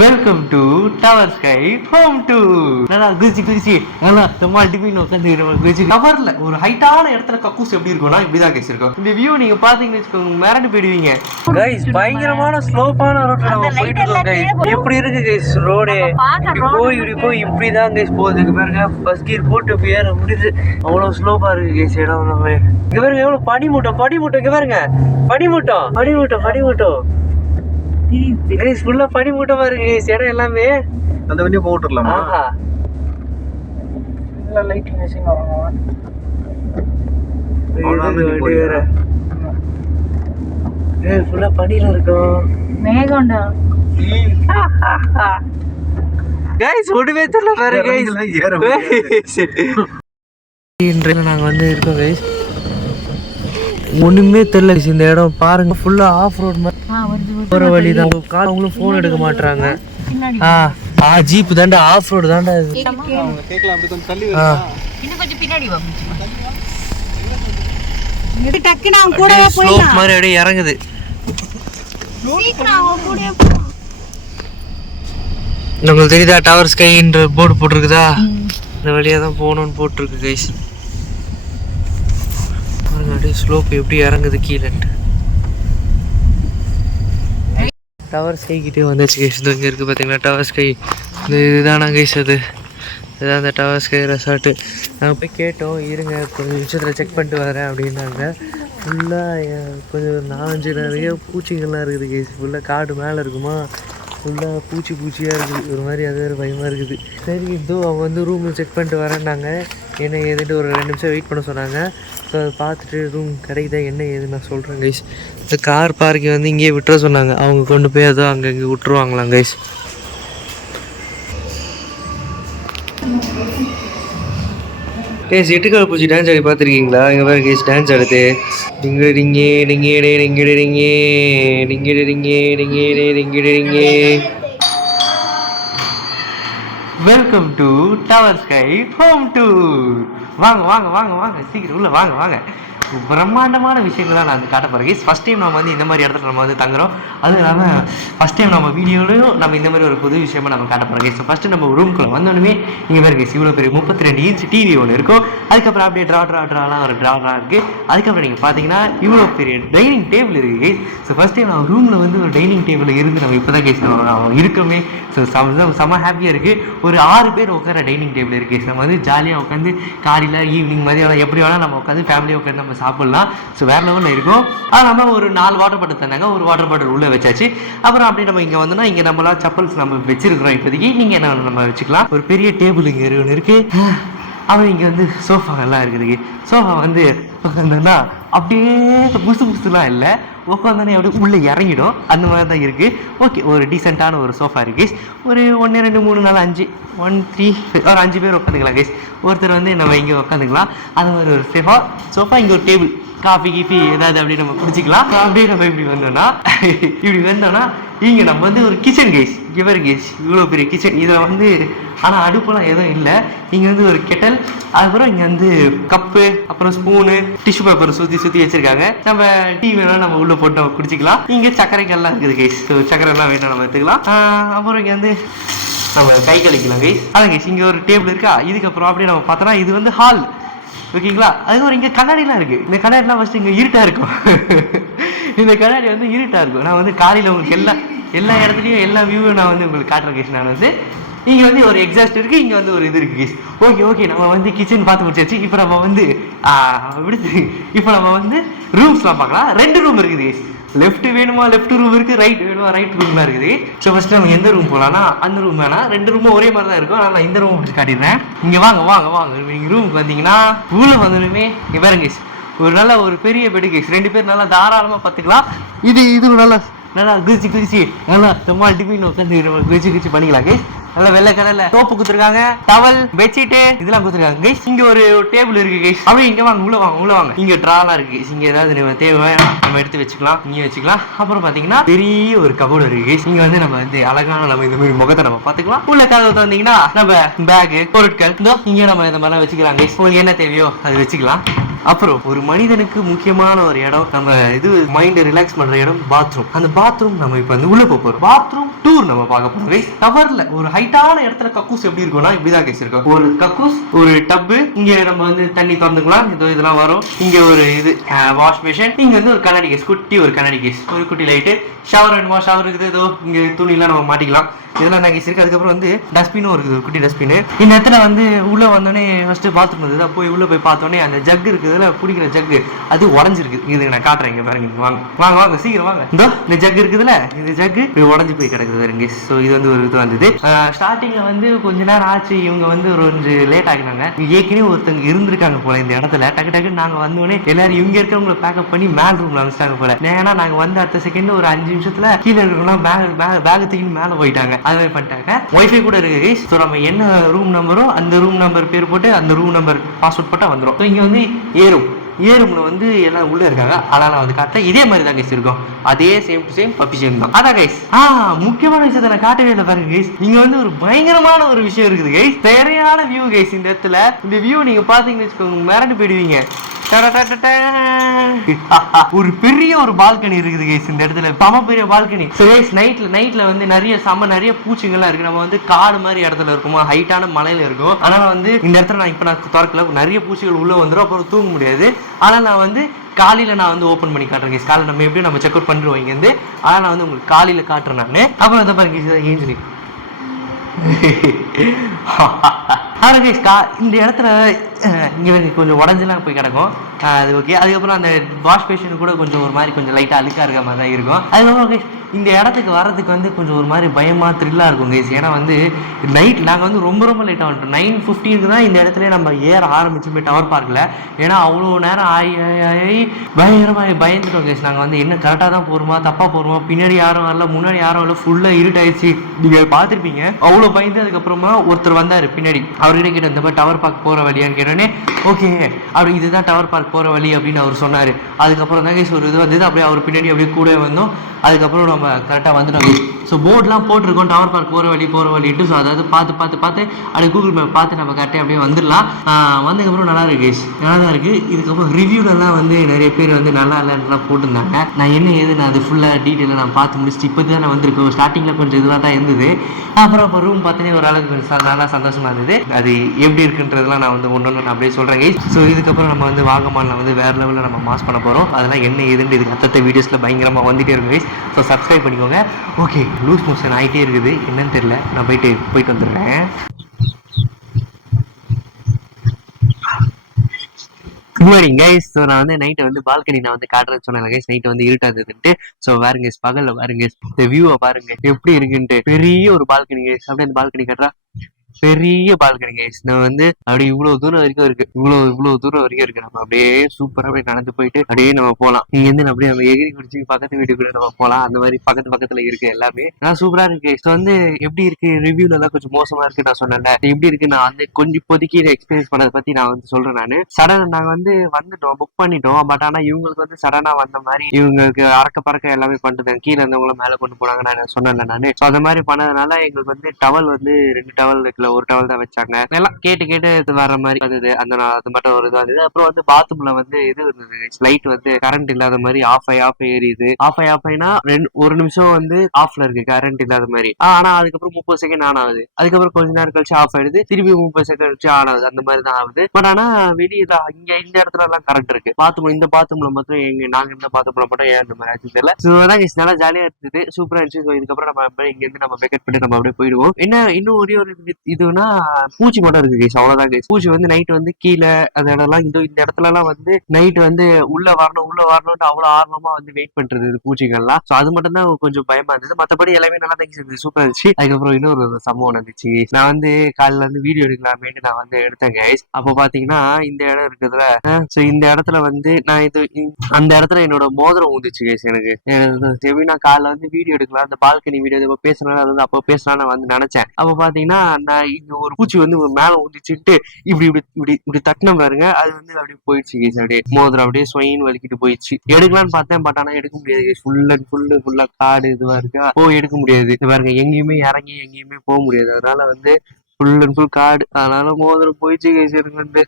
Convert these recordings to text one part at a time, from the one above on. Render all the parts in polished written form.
Welcome to tower sky home tour. நல்லா குதிச்சு நல்லா சும்மா டிபின் உட்காந்து குதிச்சு டவர்ல ஒரு ஹைட்டான இடத்துல கக்கூஸ் எப்படி இருக்கும்னா இப்படிதான் கைஸ் இருக்கும். இந்த வியூ நீங்க பாத்தீங்கன்னு வச்சுக்கோங்க, மிரண்டு போயிடுவீங்க கைஸ். பயங்கரமான ஸ்லோப்பான ரோட்ல நம்ம போயிட்டு இருக்கோம் கைஸ். எப்படி இருக்கு கைஸ் ரோடு, இப்படி போய் இப்படிதான் கைஸ் போகுது பாருங்க. ஃபர்ஸ்ட் கியர் போட்டு பேர முடியுது, அவ்வளவு ஸ்லோப்பா இருக்கு கைஸ் இடம். நம்ம இங்க பாருங்க எவ்வளவு பனிமூட்டம் இங்க பாருங்க, பனிமூட்டம் ஃபுல்லா பனி மூட்டமா இருக்கு இடம் எல்லாமே. அந்த வண்டியை போட்டுடலாமா? லைட்டிங் மிஷின் ஃபுல்லா பனியில இருக்கும். மேகம்டா கைஸ் ஒண்ணுமே தெரியல பாருங்க. நாங்க வந்து இருக்கோம் கைஸ், ஒண்ணுமே தெரியல. இந்த இடம் பாருங்க ஃபுல்லா ஆஃப் ரோட் மாதிரி போற வழிதான். அவங்களும் போன் எடுக்க மாட்டாங்க. ஜீப் தாண்டா, ஆஃப் ரோடு தாண்டா இது. ஸ்லோப் மாதிரி அப்படியே இறங்குது. உங்களுக்கு தெரியுதா டவர் ஸ்கைன்ற போர்டு போட்டிருக்குதா? இந்த வழியா தான் போகணும்னு போட்டிருக்கு கைஸ். அப்படியே ஸ்லோப் எப்படி இறங்குது கீழேன்ட்டு. டவர் ஸ்கை கிட்டே வந்துச்சு கைஸ். இங்கே இருக்குது பார்த்தீங்களா டவர் ஸ்கை. இந்த இதுதானா கைஸ், இதுதான் அந்த டவர் ஸ்கை ரெசார்ட்டு. நாங்கள் போய் கேட்டோம், இருங்க கொஞ்சம் நிமிஷத்தில் செக் பண்ணிட்டு வரேன் அப்படின்னாங்க. ஃபுல்லாக கொஞ்சம் 4-5 நிறைய பூச்சிங்கள்லாம் இருக்குது கைஸ். ஃபுல்லாக காடு மேலே இருக்குமா, ஃபுல்லாக பூச்சியாக இருக்குது. ஒரு மாதிரி அது வேறு பயமாக இருக்குது. சரி இதோ அவங்க வந்து ரூம் செக் பண்ணிட்டு வரேன்னாங்க. என்ன ஏதுன்ட்டு ஒரு 2 நிமிஷம் வெயிட் பண்ண சொன்னாங்க. ஸோ அதை பார்த்துட்டு ரூம் கிடைக்குதா என்ன ஏதுன்னு நான் சொல்கிறேன் கைஸ். இந்த கார் பார்க்கிங் வந்து இங்கேயே விட்டுற சொன்னாங்க. அவங்க கொண்டு போய் அதோ அங்கே இங்கே விட்டுருவாங்களாம் கைஸ். எட்டுக்கால் பூச்சி டான்ஸ் ஆடி பார்த்துருக்கீங்களா? இங்கே பாரு கேஸ் டான்ஸ் ஆடுது. Welcome to tower sky home tour. வாங்க சீக்கிரம் உள்ள வாங்க. பிரம்மாண்டமான விஷயங்கள் தான் நான் வந்து காட்ட போகிறேன் கைஸ். ஃபஸ்ட் டைம் நம்ம வந்து இந்த மாதிரி இடத்துல நம்ம வந்து தங்குறோம். அதுவும் இல்லாமல் ஃபஸ்ட் டைம் நம்ம வீடியோலையும் நம்ம இந்த மாதிரி ஒரு புது விஷயமா நம்ம காட்ட போகிறோம் கைஸ். ஃபஸ்ட்டு நம்ம ரூம்குள்ளே வந்தோடனே இங்கே வேறு கைஸ் இவ்வளோ பெரிய 32 இன்ச் டிவி ஒன்று இருக்கும். அதுக்கப்புறம் அப்படியே ட்ராலாம் ஒரு ட்ராலாம் இருக்குது. அதுக்கப்புறம் நீங்கள் பார்த்தீங்கன்னா இவ்வளோ பெரிய டைனிங் டேபிள் இருக்குது கைஸ். ஸோ ஃபஸ்ட் டைம் நம்ம ரூமில் வந்து ஒரு டைனிங் டேபிள் இருந்து நம்ம இப்போ தான் கைஸ் நம்ம இருக்கோமே. ஸோ செம்ம ஹாப்பியாக இருக்குது. ஒரு 6 பேர் உட்கார டைனிங் டேபிள் இருக்குது கைஸ். நம்ம வந்து ஜாலியாக உட்காந்து காலையில் ஈவினிங் மதியம் எப்படி வேணால் நம்ம உட்காந்து ஃபேமிலியாக உட்காந்து நம்ம சாப்பிட்லாம். ஸோ வேறு லெவலில் இருக்கும். அது நம்ம ஒரு 4 வாட்டர் பாட்டில் தந்தாங்க. ஒரு வாட்டர் பாட்டில் உள்ளே வச்சாச்சு. அப்புறம் அப்படி நம்ம இங்கே வந்தோம்னா இங்கே நம்மளாம் செப்பல்ஸ் நம்ம வச்சிருக்கிறோம். இப்போதைக்கு நீங்கள் என்ன நம்ம வச்சுக்கலாம். ஒரு பெரிய டேபிள் இங்கே ஒன்று இருக்குது. அப்புறம் இங்கே வந்து சோஃபா எல்லாம் இருக்குது. சோஃபா வந்து உட்காந்தோன்னா அப்படியே புதுசுலாம் இல்லை, உட்காந்தோன்னே அப்படியே உள்ளே இறங்கிடும். அந்த மாதிரி தான் இருக்குது. ஓகே, ஒரு டீசெண்டான ஒரு சோஃபா இருக்குது. ஒரு 1 2 3 4 5 1 3 ஒரு 5 பேர் உட்காந்துக்கலாம் கைஸ். ஒருத்தர் வந்து நம்ம இங்கே உட்காந்துக்கலாம். அது மாதிரி ஒரு சோஃபா இங்கே ஒரு டேபிள், காஃபி கீஃபி ஏதாவது அப்படி நம்ம குடிச்சிக்கலாம். அப்படியே நம்ம இப்படி வந்தோம்னா இங்கே நம்ம வந்து ஒரு கிச்சன் கைஸ். இவர் கைஸ் இவ்வளோ பெரிய கிச்சன். இதில் வந்து ஆனால் அடுப்பெல்லாம் எதுவும் இல்லை. இங்கே வந்து ஒரு கெட்டல், அதுக்கப்புறம் இங்கே வந்து கப்பு, அப்புறம் ஸ்பூனு, டிஷ்யூ பேப்பர் சுற்றி வச்சிருக்காங்க. நம்ம டீ வேணாலும் நம்ம உள்ளே போட்டு நம்ம குடிச்சிக்கலாம். இங்கே சர்க்கரைக்கெல்லாம் இருக்குது கைஸ். சர்க்கரைலாம் வேணால் நம்ம எடுத்துக்கலாம். அப்புறம் இங்கே வந்து நம்ம கை கழிக்கலாம் கைஸ். அதான் கைஸ் இங்கே ஒரு டேபிள் இருக்கா. இதுக்கப்புறம் அப்படியே நம்ம பார்த்தோன்னா இது வந்து ஹால், ஓகேங்களா. அதுக்கப்புறம் இங்கே கண்ணாடிலாம் இருக்குது. இந்த கண்ணாடிலாம் ஃபஸ்ட்டு இங்கே இருட்டாக இருக்கும். இந்த கண்ணாடி வந்து இருட்டாக இருக்கும். நான் வந்து காலையில் உங்களுக்கு எல்லா இடத்துலையும் எல்லா வியூவும் நான் வந்து உங்களுக்கு காட்டுறேன் கேஸ். நான் வந்து இங்கே வந்து ஒரு எக்ஸாஸ்ட் இருக்குது, இங்கே வந்து ஒரு இது இருக்குது கேஸ். ஓகே நம்ம வந்து கிச்சன் பார்த்து முடிச்சாச்சு. இப்போ நம்ம வந்து இப்போ நம்ம வந்து ரூம்ஸ்லாம் பார்க்கலாம். 2 ரூம் இருக்குது கேஸ். லெஃப்ட் வேணுமா லெஃப்ட் ரூம் இருக்குது, ரைட் வேணுமா ரைட் ரூம் தான் இருக்குது. ஸோ ஃபஸ்ட்டு நம்ம எந்த ரூம் போகலாம்னா அந்த ரூம் வேணாம். 2 ரூமும் ஒரே மாதிரி தான் இருக்கும். ஆனால் நான் இந்த ரூம் வச்சு காட்டிடுறேன். இங்கே வாங்க நீங்கள் ரூமுக்கு வந்தீங்கன்னா உள்ளே வந்தோடனே இங்கே பாருங்க கேஸ், ஒரு பெரிய பெட் கேஸ். 2 பேர் நல்லா தாராளமாக பார்த்துக்கலாம். இது நல்லா குதிச்சு நல்லா சும்மா டிபின் உட்காந்து குதிச்சு பண்ணிக்கலாம் கேஸ். நல்லா வெள்ளை கலர்ல சோப்பு கொடுத்துருக்காங்க, டவல், பெட்ஷீட்டு இதெல்லாம் கொடுத்துருக்காங்க கைஸ். இங்க ஒரு டேபிள் இருக்கு கைஸ். அப்படியே இங்க உள்ள வாங்க. இங்க ட்ராலாம் இருக்கு கைஸ். இங்க ஏதாவது தேவை நம்ம எடுத்து வச்சுக்கலாம், இங்கே வச்சுக்கலாம். அப்புறம் பாத்தீங்கன்னா பெரிய ஒரு கபோர்டு இருக்கு கைஸ். இங்க வந்து நம்ம வந்து அழகான நம்ம இந்த மாதிரி முகத்தை நம்ம பாத்துக்கலாம். உள்ள கதவை வந்தீங்கன்னா நம்ம பேக் பொருட்கள் இங்க நம்ம இந்த மாதிரிலாம் வச்சுக்கலாம் கைஸ். உங்களுக்கு என்ன தேவையோ அது வச்சுக்கலாம். அப்புறம் ஒரு மனிதனுக்கு முக்கியமான ஒரு இடம், நம்ம இது மைண்ட் ரிலாக்ஸ் பண்ற இடம் பாத்ரூம். அந்த பாத்ரூம் நம்ம இப்ப வந்து உள்ள போறோம். பாத்ரூம் டூர் நம்ம பார்க்க போறோம் கைஸ். டவர்ல ஒரு ஹைட்டான இடத்துல கக்கூஸ் எப்படி இருக்கும்னா இப்படிதான் கைஸ் இருக்கும். ஒரு கக்கூஸ், ஒரு டப்பு, இங்க நம்ம வந்து தண்ணி திறந்துக்கலாம், இதெல்லாம் வரும். இங்க ஒரு இது வாஷ் பேஷன், இங்க வந்து ஒரு கண்ணாடி கேஸ், குட்டி ஒரு கண்ணாடி கேஸ், ஒரு குட்டி லைட்டு, ஷவர் வேணுமா ஷவர் இருக்குது, ஏதோ இங்க துணி எல்லாம் நம்ம மாட்டிக்கலாம், இதெல்லாம் நாங்கள் இருக்கு. அதுக்கப்புறம் வந்து டஸ்ட்பினும் இருக்குது, ஒரு குட்டி டஸ்ட்பின். இந்த இடத்துல வந்து உள்ள வந்தோடனே ஃபர்ஸ்ட் பாத்ரூம் இருந்தது. போய் உள்ள போய் பார்த்தோன்னே அந்த ஜக் இருக்குதுல, குடிக்கிற ஜக்கு, அது உடஞ்சிருக்கு. இது நான் காட்டுறேன், இங்க பாருங்க, வாங்க வாங்க வாங்க சீக்கிரம் வாங்க. இந்த ஜக் இருக்குதுல, இந்த ஜக்கு உடஞ்சி போய் கிடக்குது பாருங்க. ஸோ இது வந்து ஒரு இது வந்தது. ஸ்டார்டிங்ல வந்து கொஞ்ச நேரம் ஆச்சு, இவங்க வந்து ஒரு கொஞ்சம் லேட் ஆகினாங்க. ஏற்கனவே ஒருத்தங்க இருந்திருக்காங்க போல இந்த இடத்துல. டக்கு டக்குன்னு நாங்க வந்தோடனே எல்லாரும் இவங்க இருக்கிறவங்களை பேக்கப் பண்ணி மேல் ரூம்ல அனுப்பிச்சிட்டாங்க போல. ஏன்னா நாங்க வந்து அடுத்த செகண்ட் ஒரு 5 நிமிஷத்துல கீழே இருக்கிறவங்க பேக் தூக்கி மேல போயிட்டாங்க. அது மாதிரி பண்ணிட்டாங்க. வைஃபை கூட இருக்கு. ஸோ நம்ம என்ன ரூம் நம்பரோ அந்த ரூம் நம்பர் பேர் போட்டு அந்த ரூம் நம்பர் பாஸ்வேர்ட் போட்டா வந்துடும். ஸோ இங்க வந்து ஏறும்ல வந்து எல்லாம் உள்ள இருக்காங்க. ஆனால் நான் வந்து காட்டுறேன், இதே மாதிரி தான் கைஸ் இருக்கும். அதே same to same puppy same தான். அதான் கைஸ் முக்கியமான விஷயத்தை நான் காட்டவே இல்லை பாருங்க கைஸ். இங்க வந்து ஒரு பயங்கரமான ஒரு விஷயம் இருக்குது கைஸ். சரியான வியூ கைஸ். இந்த இடத்துல இந்த வியூ நீங்க பாத்தீங்கன்னு வச்சுக்கோங்க, மிரண்டு போயிடுவீங்க. ஒரு பெரிய ஒரு பால்கனி இருக்குது கைஸ் இந்த இடத்துல, சம பெரிய பால்கனி. நைட்ல வந்து நிறைய பூச்சிங்கெல்லாம் இருக்கு. நம்ம வந்து காடு மாதிரி இடத்துல இருக்குமா, ஹைட்டான மலையில இருக்கும். அதனால வந்து இந்த இடத்துல நான் திறக்கல, நிறைய பூச்சிகள் உள்ள வந்துடும், அப்புறம் தூங்க முடியாது. ஆனா நான் வந்து காலையில நான் வந்து ஓப்பன் பண்ணி காட்டுறேன் கைஸ். காலையில் நம்ம எப்படியும் நம்ம செக் அவுட் பண்ணிடுவோம் இங்க இருந்து. ஆனா நான் வந்து உங்களுக்கு காலையில காட்டுறேன் நான். அப்புறம் இதை பாருங்க ஏஞ்சலி. இந்த இடத்துல இங்க கொஞ்சம் உடஞ்செல்லாம் போய் கிடக்கும், அது ஓகே. அதுக்கப்புறம் அந்த வாஷ் பேஷன் கூட கொஞ்சம் ஒரு மாதிரி கொஞ்சம் லைட்டா அழுக்கா இருக்க மாதிரி தான் இருக்கும். அதுக்கப்புறம் இந்த இடத்துக்கு வர்றதுக்கு வந்து கொஞ்சம் ஒரு மாதிரி பயமா த்ரில்லா இருக்கும் கைஸ். ஏன்னா வந்து நைட் நாங்கள் வந்து ரொம்ப லேட்டாக வந்துட்டோம். 9:15 தான் இந்த இடத்துல நம்ம ஏற ஆரம்பிச்சுமே டவர் பார்க்கல. ஏன்னா அவ்வளோ நேரம் ஆகி பயங்கரமாக பயந்துட்டோம் கைஸ். நாங்கள் வந்து என்ன கரெக்டாக தான் போகிறோமா தப்பா போகிறோமா, பின்னாடி யாரும் வரல, முன்னாடி யாரும் வரல, ஃபுல்லாக இருட்டாயிடுச்சு. நீங்கள் பார்த்துருப்பீங்க, அவ்வளோ பயந்து. அதுக்கப்புறமா ஒருத்தர் வந்தார் பின்னாடி, அவர்கிட்ட கேட்ட இந்த மாதிரி டவர் பார்க் போகிற வழியான்னு கேட்டோன்னே ஓகே அப்படி இதுதான் டவர் பார்க் போகிற வழி அப்படின்னு அவர் சொன்னார். அதுக்கப்புறம் தான் கைஸ் ஒரு இது வந்தது. அப்படியே அவர் பின்னாடி அப்படியே கூட வந்தோம். அதுக்கப்புறம் நம்ம கரெக்டாக வந்துட்டோம். ஸோ போர்ட்லாம் போட்டிருக்கோம் டவர் பார்க் போகிற வழிட்டு. ஸோ அதாவது பார்த்து அப்படி கூகுள் மேப் பார்த்து நம்ம கரெக்டாக அப்படியே வந்துடலாம். வந்ததுக்கப்புறம் நல்லா இருக்கு கைஸ், நல்லா தான் இருக்குது. இதுக்கப்புறம் ரிவ்யூலலாம் வந்து நிறைய பேர் வந்து நல்லா இல்லைன்னுலாம் போட்டிருந்தாங்க. நான் என்ன ஏது நான் அது ஃபுல்லாக டீட்டெயிலாக நான் பார்த்து முடிச்சுட்டு இப்போ தான் நான் வந்திருக்கோம். ஸ்டார்டிங்கில் கொஞ்சம் இதுவாக தான் இருந்தது. அப்புறம் இப்போ ரூம் பார்த்தீங்கன்னா ஒரு அளவுக்கு நல்லா சந்தோஷமாக இருந்தது. அது எப்படி இருக்குன்றதுலாம் நான் வந்து ஒன்று நான் அப்படியே சொல்கிறேன் கைஸ். ஸோ இதுக்கப்புறம் நம்ம வந்து வாகமானில் வந்து வேறு லெவலில் நம்ம மாஸ் பண்ண போகிறோம். அதெல்லாம் என்ன ஏதுன்னு இதுக்கு அடுத்த வீடியோஸில் பயங்கரமாக வந்துகிட்டே இருக்கும் கைஸ். ஸோ சப்ஸ்கிரைப் பண்ணிக்கோங்க. ஓகே, லூஸ் மோஷன் ஆகிட்டே இருக்குது, என்னன்னு தெரியல. நான் போயிட்டு வந்துடுறேன். Good morning guys. ஸோ நான் வந்து நைட்டு வந்து பால்கனி நான் வந்து காட்டுறேன்னு சொன்னேன் கைஸ். நைட்டு வந்து இருட்டாதுன்ட்டு. ஸோ பாருங்க பகல்ல பாருங்க இந்த வியூவை பாருங்க எப்படி இருக்குன்ட்டு. பெரிய ஒரு பால்கனி கைஸ். அப்படியே அந்த பால்கனி காட்டுறா, பெரிய பால்கனி கைஸ். நம்ம வந்து அப்படியே இவ்வளவு தூரம் வரைக்கும் இருக்கு, இவ்வளவு தூரம் வரைக்கும் இருக்கு. நம்ம அப்படியே சூப்பரா அப்படியே நடந்து போயிட்டு அப்படியே நம்ம போகலாம். இங்க இருந்து அப்படியே நம்ம எகிரி குடிச்சு பக்கத்து வீட்டுக்குள்ள நம்ம போகலாம். அந்த மாதிரி பக்கத்துல இருக்கு எல்லாமே. நான் சூப்பரா இருக்கு. ஸோ வந்து எப்படி இருக்கு, ரிவ்யூல எல்லாம் கொஞ்சம் மோசமா இருக்கு நான் சொன்னேன்ல, எப்படி இருக்கு நான் வந்து கொஞ்சம் இப்போதைக்கு இதை எக்ஸ்பீரியன்ஸ் பண்ணதை பத்தி நான் வந்து சொல்றேன். நான் சடனா நாங்க வந்து வந்துட்டோம், புக் பண்ணிட்டோம். பட் ஆனா இவங்களுக்கு வந்து சடனா வந்த மாதிரி இவங்களுக்கு அறக்க எல்லாமே பண்ணிட்டு கீழே இருந்தவங்கள மேல கொண்டு போனாங்க நான் சொன்னேன்ல நானு. ஸோ அந்த மாதிரி பண்ணதுனால எங்களுக்கு வந்து டவல் வந்து 2 டவல் இருக்குல்ல, ஒரு டவல் தான் வச்சாங்க. எல்லாம் கேட்டு வர்ற மாதிரி வந்தது. அது மட்டும் ஒரு இது வந்தது. அப்புறம் வந்து பாத்ரூம்ல வந்து இது இருந்தது, லைட் வந்து கரண்ட் இல்லாத மாதிரி ஆஃப் எரியுது. ஆஃப் ஆயினா 1 நிமிஷம் வந்து ஆஃப்ல இருக்கு, கரண்ட் இல்லாத மாதிரி. ஆனா அதுக்கப்புறம் 30 செகண்ட் ஆன் ஆகுது. அதுக்கப்புறம் கொஞ்ச நேரம் கழிச்சு ஆஃப் ஆயிடுது, திருப்பி 30 செகண்ட் கழிச்சு ஆன் ஆகுது. அந்த மாதிரி தான் ஆகுது. பட் ஆனா வெளியில இந்த இடத்துல எல்லாம் கரண்ட் இருக்கு. இந்த பாத்ரூம்ல மட்டும் நாங்க இந்த பாத்ரூம்ல மட்டும் ஏன் இந்த மாதிரி ஆச்சு தெரியல. நல்லா ஜாலியா இருந்தது, சூப்பரா இருந்துச்சு. இதுக்கப்புறம் நம்ம இங்க இருந்து நம்ம வெக்கெட் பண்ணி நம்ம அப்படியே போயிடுவோம். என்ன இன்னும் ஒரே ஒரு இதுனா பூச்சி மட்டும் இருக்கு கைஸ், அவ்வளவுதான் கைஸ். பூச்சி வந்து நைட் வந்து கீழே அந்த இடம்லாம் இந்த இடத்துல எல்லாம் வந்து நைட் வந்து உள்ள வரணும்னு அவ்வளவு ஆர்வமா வந்து வெயிட் பண்றது பூச்சிகள்லாம். சோ அது மட்டும் தான் கொஞ்சம் பயமா இருந்தது. மத்தபடி எல்லாமே நல்லா தான் இருந்துச்சு, சூப்பரா இருந்துச்சு. அதுக்கப்புறம் இன்னொரு சம்பவம் நடந்துச்சு. நான் வந்து காலையில வந்து வீடியோ எடுக்கலாமேட்டு நான் வந்து எடுத்தேன் கைஸ். அப்போ பாத்தீங்கன்னா இந்த இடம் இருக்குதுல, சோ இந்த இடத்துல வந்து நான் அந்த இடத்துல என்னோட மோதிரம் ஊந்துச்சு கைஸ். எனக்கு எப்படின்னா காலைல வந்து வீடியோ எடுக்கலாம், அந்த பால்கனி வீடியோ பேசலாம், அது வந்து அப்போ பேசலாம்னு வந்து நினைச்சேன். அப்போ பாத்தீங்கன்னா நான் இங்க ஒரு பூச்சி வந்து மேல ஊந்திச்சுட்டு இப்படி தட்டின பாருங்க, அது வந்து அப்படியே போயிடுச்சு கேஸ். அப்படியே மோதிரம் அப்படியே ஸ்வைன் வலிக்கிட்டு போயிடுச்சு. எடுக்கலான்னு பார்த்தேன், பட் ஆனா எடுக்க முடியாது. ஃபுல்லா காடு இதுவா இருக்கா, எடுக்க முடியாது. பாருங்க எங்கேயுமே இறங்கி எங்கேயுமே போக முடியாது. அதனால வந்து ஃபுல் காடு, அதனால மோதிரம் போயிடுச்சு கேஸ். எனக்கு வந்து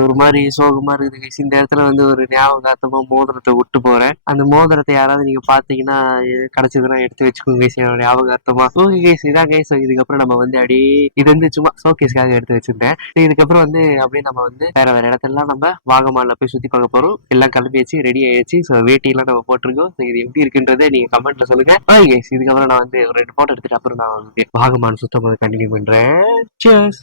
ஒரு மாதிரி சோகமா இருக்குது guys. இந்த இடத்துல வந்து ஒரு ஞாபகார்த்தமா மோதிரத்தை விட்டு போறேன். அந்த மோதிரத்தை யாராவது நீங்க பாத்தீங்கன்னா கிடைச்சதுன்னா எடுத்து வச்சுக்கோங்க guys, என்னோட ஞாபகார்த்தமா. ஓகே கைஸ், இதான் கைஸ். இதுக்கப்புறம் நம்ம வந்து அப்படியே இது வந்து சும்மா ஷோகேஸ்க்காக எடுத்து வச்சிருந்தேன். இதுக்கப்புறம் வந்து அப்படியே நம்ம வந்து வேற வேற இடத்தெல்லாம் நம்ம வாகமான்ல போய் சுத்தி பார்க்க போறோம். எல்லாம் கிளம்பியாச்சு, ரெடி ஆயிடுச்சு. ஸோ வேட்டி எல்லாம் நம்ம போட்டிருக்கோம். ஸோ இது எப்படி இருக்குன்றதை நீங்க கமெண்ட்ல சொல்லுங்க. கைஸ், இதுக்கப்புறம் நான் வந்து ஒரு 2 போட்டோ எடுத்துட்டு அப்புறம் நான் வந்து வாகமான் சுத்தம் கண்டினியூ பண்றேன். Cheers.